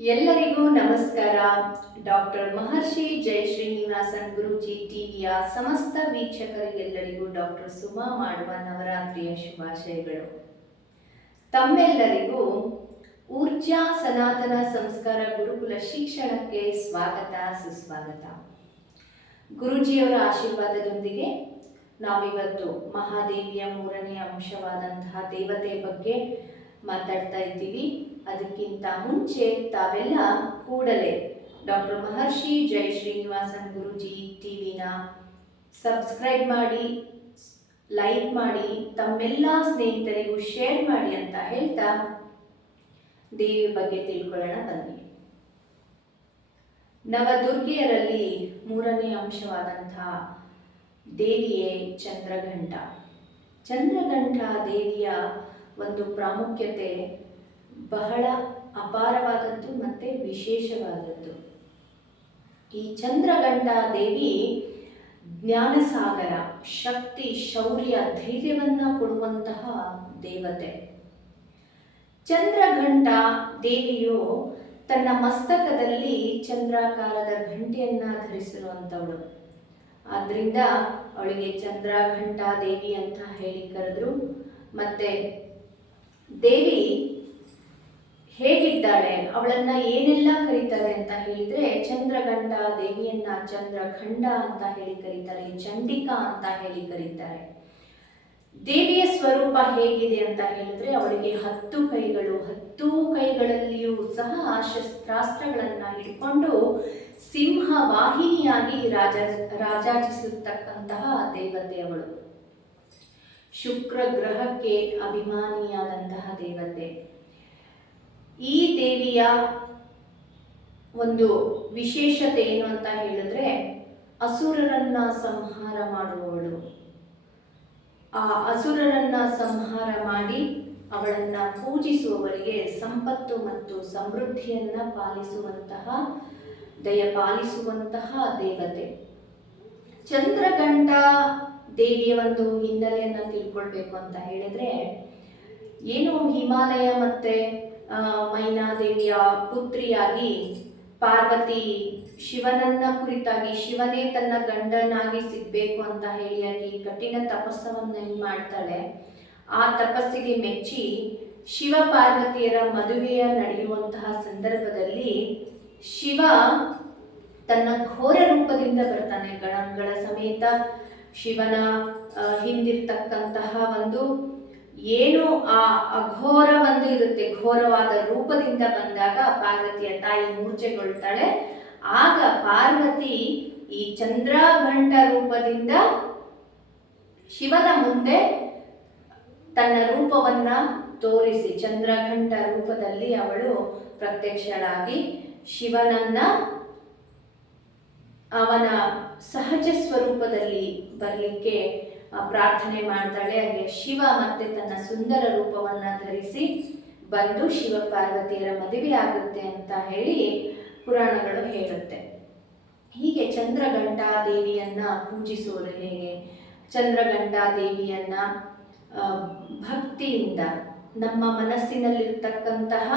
ಎಲ್ಲರಿಗೂ ನಮಸ್ಕಾರ. ಡಾಕ್ಟರ್ ಮಹರ್ಷಿ ಜೈ ಶ್ರೀನಿವಾಸನ್ ಗುರೂಜಿ ಟಿವಿಯ ಸಮಸ್ತ ವೀಕ್ಷಕರಿಗೆಲ್ಲರಿಗೂ ಡಾಕ್ಟರ್ ಸುಮಾ ಮಾಡುವ ನವರಾತ್ರಿಯ ಶುಭಾಶಯಗಳು. ತಮ್ಮೆಲ್ಲರಿಗೂ ಊರ್ಜಾ ಸನಾತನ ಸಂಸ್ಕಾರ ಗುರುಕುಲ ಶಿಕ್ಷಣಕ್ಕೆ ಸ್ವಾಗತ ಸುಸ್ವಾಗತ. ಗುರೂಜಿಯವರ ಆಶೀರ್ವಾದದೊಂದಿಗೆ ನಾವಿವತ್ತು ಮಹಾದೇವಿಯ ಮೂರನೇ ಅಂಶವಾದಂತಹ ದೇವತೆ ಬಗ್ಗೆ ಮಾತಾಡ್ತಾ ಇದ್ದೀವಿ. ಅದಕ್ಕಿಂತ ಮುಂಚೆ ತಾವೆಲ್ಲ ಕೂಡಲೇ ಡಾಕ್ಟರ್ ಮಹರ್ಷಿ ಜೈ ಶ್ರೀನಿವಾಸನ್ ಗುರೂಜಿ ಟಿವಿನ ಸಬ್ಸ್ಕ್ರೈಬ್ ಮಾಡಿ, ಲೈಕ್ ಮಾಡಿ, ತಮ್ಮೆಲ್ಲ ಸ್ನೇಹಿತರಿಗೂ ಶೇರ್ ಮಾಡಿ ಅಂತ ಹೇಳ್ತಾ ದೇವಿ ಬಗ್ಗೆ ತಿಳ್ಕೊಳ್ಳೋಣ ಬನ್ನಿ. ನವದುರ್ಗೆಯರಲ್ಲಿ ಮೂರನೇ ಅಂಶವಾದಂತಹ ದೇವಿಯೇ ಚಂದ್ರಘಂಟ. ಚಂದ್ರಘಂಟ ದೇವಿಯ ಒಂದು ಪ್ರಾಮುಖ್ಯತೆ ಬಹಳ ಅಪಾರವಾದದ್ದು ಮತ್ತು ವಿಶೇಷವಾದದ್ದು. ಈ ಚಂದ್ರಘಂಟ ದೇವಿ ಜ್ಞಾನಸಾಗರ, ಶಕ್ತಿ, ಶೌರ್ಯ, ಧೈರ್ಯವನ್ನು ಕೊಡುವಂತಹ ದೇವತೆ. ಚಂದ್ರಘಂಟ ದೇವಿಯು ತನ್ನ ಮಸ್ತಕದಲ್ಲಿ ಚಂದ್ರಾಕಾರದ ಘಂಟೆಯನ್ನು ಧರಿಸಿರುವಂಥವಳು. ಆದ್ದರಿಂದ ಅವಳಿಗೆ ಚಂದ್ರಘಂಟ ದೇವಿ ಅಂತ ಹೇಳಿ ಕರೆದ್ರು. ಮತ್ತೆ ದೇವಿ ಹೇಗಿದ್ದಾಳೆ, ಅವಳನ್ನ ಏನೆಲ್ಲ ಕರೀತಾರೆ ಅಂತ ಹೇಳಿದ್ರೆ, ಚಂದ್ರಘಂಟ ದೇವಿಯನ್ನ ಚಂದ್ರಖಂಡ ಅಂತ ಹೇಳಿ ಕರೀತಾರೆ, ಚಂಡಿಕಾ ಅಂತ ಹೇಳಿ ಕರೀತಾರೆ. ದೇವಿಯ ಸ್ವರೂಪ ಹೇಗಿದೆ ಅಂತ ಹೇಳಿದ್ರೆ, ಅವಳಿಗೆ 10 ಕೈಗಳು, 10 ಕೈಗಳಲ್ಲಿಯೂ ಸಹ ಶಸ್ತ್ರಾಸ್ತ್ರಗಳನ್ನ ಹಿಡ್ಕೊಂಡು ಸಿಂಹ ವಾಹಿನಿಯಾಗಿ ರಾಜಾಜಿಸುತ್ತಕ್ಕಂತಹ ದೇವತೆ ಅವಳು. ಶುಕ್ರ ಗ್ರಹಕ್ಕೆ ಅಭಿಮಾನಿಯಾದಂತಹ ದೇವತೆ. ಈ ದೇವಿಯ ಒಂದು ವಿಶೇಷತೆ ಏನು ಅಂತ ಹೇಳಿದ್ರೆ, ಅಸುರರನ್ನ ಸಂಹಾರ ಮಾಡುವವಳು. ಆ ಅಸುರರನ್ನ ಸಂಹಾರ ಮಾಡಿ ಅವಳನ್ನ ಪೂಜಿಸುವವರಿಗೆ ಸಂಪತ್ತು ಮತ್ತು ಸಮೃದ್ಧಿಯನ್ನ ದಯಪಾಲಿಸುವಂತಹ ದೇವತೆ. ಚಂದ್ರಘಂಟ ದೇವಿಯ ಒಂದು ಹಿನ್ನೆಲೆಯನ್ನು ತಿಳ್ಕೊಳ್ಬೇಕು ಅಂತ ಹೇಳಿದ್ರೆ, ಏನು ಹಿಮಾಲಯ ಮತ್ತೆ ಮೈನಾದೇವಿಯ ಪುತ್ರಿಯಾಗಿ ಪಾರ್ವತಿ ಶಿವನನ್ನ ಕುರಿತಾಗಿ, ಶಿವನೇ ತನ್ನ ಗಂಡನಾಗಿ ಸಿಗ್ಬೇಕು ಅಂತ ಹೇಳಿ ಕಠಿಣ ತಪಸ್ಸವನ್ನ ಮಾಡ್ತಾಳೆ. ಆ ತಪಸ್ಸಿಗೆ ಮೆಚ್ಚಿ ಶಿವ ಪಾರ್ವತಿಯರ ಮದುವೆಯ ನಡೆಯುವಂತಹ ಸಂದರ್ಭದಲ್ಲಿ ಶಿವ ತನ್ನ ಘೋರ ರೂಪದಿಂದ ಬರ್ತಾನೆ. ಗಣಗಳ ಸಮೇತ ಶಿವನ ಹಿಂದಿರ್ತಕ್ಕಂತಹ ಒಂದು ಏನು ಆ ಅಘೋರ ಒಂದು ಇರುತ್ತೆ, ಘೋರವಾದ ರೂಪದಿಂದ ಬಂದಾಗ ಪಾರ್ವತಿಯ ತಾಯಿ ಮೂರ್ಛೆಗೊಳ್ತಾಳೆ. ಆಗ ಪಾರ್ವತಿ ಈ ಚಂದ್ರಘಂಟ ರೂಪದಿಂದ ಶಿವನ ಮುಂದೆ ತನ್ನ ರೂಪವನ್ನ ತೋರಿಸಿ, ಚಂದ್ರಘಂಟ ರೂಪದಲ್ಲಿ ಅವಳು ಪ್ರತ್ಯಕ್ಷಳಾಗಿ ಶಿವನನ್ನ ಅವನ ಸಹಜ ಸ್ವರೂಪದಲ್ಲಿ ಬರಲಿಕ್ಕೆ ಪ್ರಾರ್ಥನೆ ಮಾಡ್ತಾಳೆ. ಹಾಗೆ ಶಿವ ಮತ್ತೆ ತನ್ನ ಸುಂದರ ರೂಪವನ್ನ ಧರಿಸಿ ಬಂದು ಶಿವ ಪಾರ್ವತಿಯರ ಮದುವೆ ಆಗುತ್ತೆ ಅಂತ ಹೇಳಿ ಪುರಾಣಗಳು ಹೇಳುತ್ತೆ. ಹೀಗೆ ಚಂದ್ರಘಂಟಾ ದೇವಿಯನ್ನ ಪೂಜಿಸೋದು ಹೇಗೆ, ಚಂದ್ರಘಂಟಾ ದೇವಿಯನ್ನ ಭಕ್ತಿಯಿಂದ ನಮ್ಮ ಮನಸ್ಸಿನಲ್ಲಿರ್ತಕ್ಕಂತಹ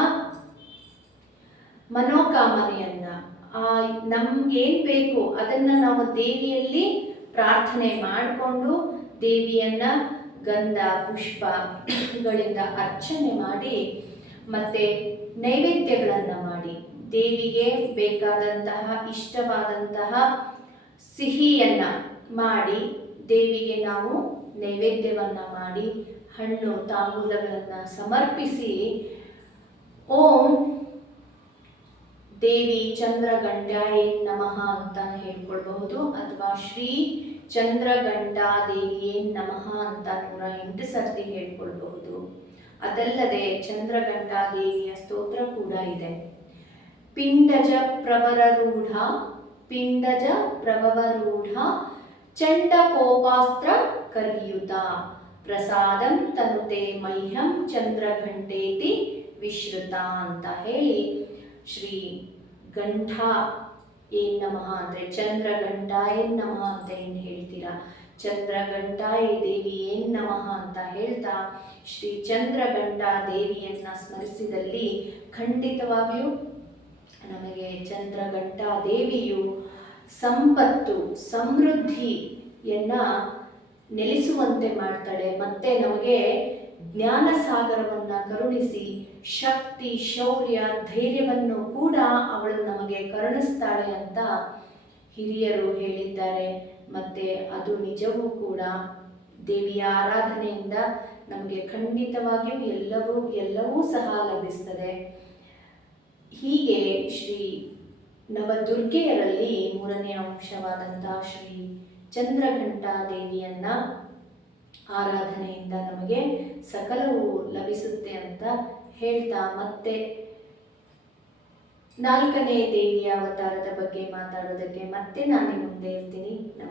ಮನೋಕಾಮನೆಯನ್ನ, ನಮ್ಗೇನ್ ಬೇಕು ಅದನ್ನ ನಾವು ದೇವಿಯಲ್ಲಿ ಪ್ರಾರ್ಥನೆ ಮಾಡಿಕೊಂಡು ದೇವಿಯನ್ನ ಗಂಧ ಪುಷ್ಪಗಳಿಂದ ಅರ್ಚನೆ ಮಾಡಿ ಮತ್ತೆ ನೈವೇದ್ಯಗಳನ್ನು ಮಾಡಿ ದೇವಿಗೆ ಬೇಕಾದಂತಹ ಇಷ್ಟವಾದಂತಹ ಸಿಹಿಯನ್ನ ಮಾಡಿ ದೇವಿಗೆ ನಾವು ನೈವೇದ್ಯವನ್ನ ಮಾಡಿ ಹಣ್ಣು ತಾಂಬೂಲಗಳನ್ನು ಸಮರ್ಪಿಸಿ ಓಂ ದೇವಿ ಚಂದ್ರಘಂಟಾಯೇ ನಮಃ ಅಂತ ಹೇಳ್ಕೊಳ್ಬಹುದು, ಅಥವಾ ಶ್ರೀ ಚಂದ್ರಘಂಟಾ ದೇವಿಯೇ ನಮಃ ಅಂತ 108 ಸರ್ತಿ ಹೇಳ್ಕೊಳ್ಬಹುದು. ಅದಲ್ಲದೆ ಚಂದ್ರಘಂಟಾ ದೇವಿಯ ಸ್ತೋತ್ರ ಕೂಡ ಇದೆ. ಪಿಂಡಜ ಪ್ರಭವರೂಢ ಚಂಡಕೋಪಾಸ್ತ್ರ ಕರ್ಯುತ ಪ್ರಸಾದಂ ತನುತೆ ಮಹ್ಯಂ ಚಂದ್ರಘಂಟೇತಿ ವಿಶ್ರುತ ಅಂತ ಹೇಳಿ ಶ್ರೀ ಗಂಠಾ ಏನ್ ನಮಃ ಅಂದರೆ ಚಂದ್ರಘಂಟಾಯ ನಮಃ ಅಂತ ಏನು ಹೇಳ್ತೀರಾ, ಚಂದ್ರಘಂಟಾಯ ದೇವಿ ಏನ್ ನಮಃ ಅಂತ ಹೇಳ್ತಾ ಶ್ರೀ ಚಂದ್ರಘಂಟಾ ದೇವಿಯನ್ನ ಸ್ಮರಿಸಿದಲ್ಲಿ ಖಂಡಿತವಾಗ್ಲೂ ನಮಗೆ ಚಂದ್ರಘಂಟಾ ದೇವಿಯು ಸಂಪತ್ತು ಸಮೃದ್ಧಿಯನ್ನ ನೆಲೆಸುವಂತೆ ಮಾಡ್ತಾಳೆ. ಮತ್ತೆ ನಮಗೆ ಜ್ಞಾನ ಸಾಗರವನ್ನ ಕರುಣಿಸಿ ಶಕ್ತಿ, ಶೌರ್ಯ, ಧೈರ್ಯವನ್ನು ಕೂಡ ಅವಳು ನಮಗೆ ಕರುಣಿಸ್ತಾಳೆ ಅಂತ ಹಿರಿಯರು ಹೇಳಿದ್ದಾರೆ. ಮತ್ತೆ ಅದು ನಿಜವೂ ಕೂಡ. ದೇವಿಯ ಆರಾಧನೆಯಿಂದ ನಮಗೆ ಖಂಡಿತವಾಗಿಯೂ ಎಲ್ಲವೂ ಸಹ ಲಭಿಸ್ತದೆ. ಹೀಗೆ ಶ್ರೀ ನವದುರ್ಗೆಯರಲ್ಲಿ ಮೂರನೇ ಅಂಶವಾದಂತಹ ಶ್ರೀ ಚಂದ್ರಘಂಟಾ ದೇವಿಯನ್ನ ಆರಾಧನೆಯಿಂದ ನಮಗೆ ಸಕಲವು ಲಭಿಸುತ್ತೆ ಅಂತ ಹೇಳ್ತಾ, ಮತ್ತೆ 4ನೇ ದೇವಿಯ ಅವತಾರದ ಬಗ್ಗೆ ಮಾತಾಡೋದಕ್ಕೆ ಮತ್ತೆ ನಾನು ಮುಂದೆ ಇರ್ತೀನಿ.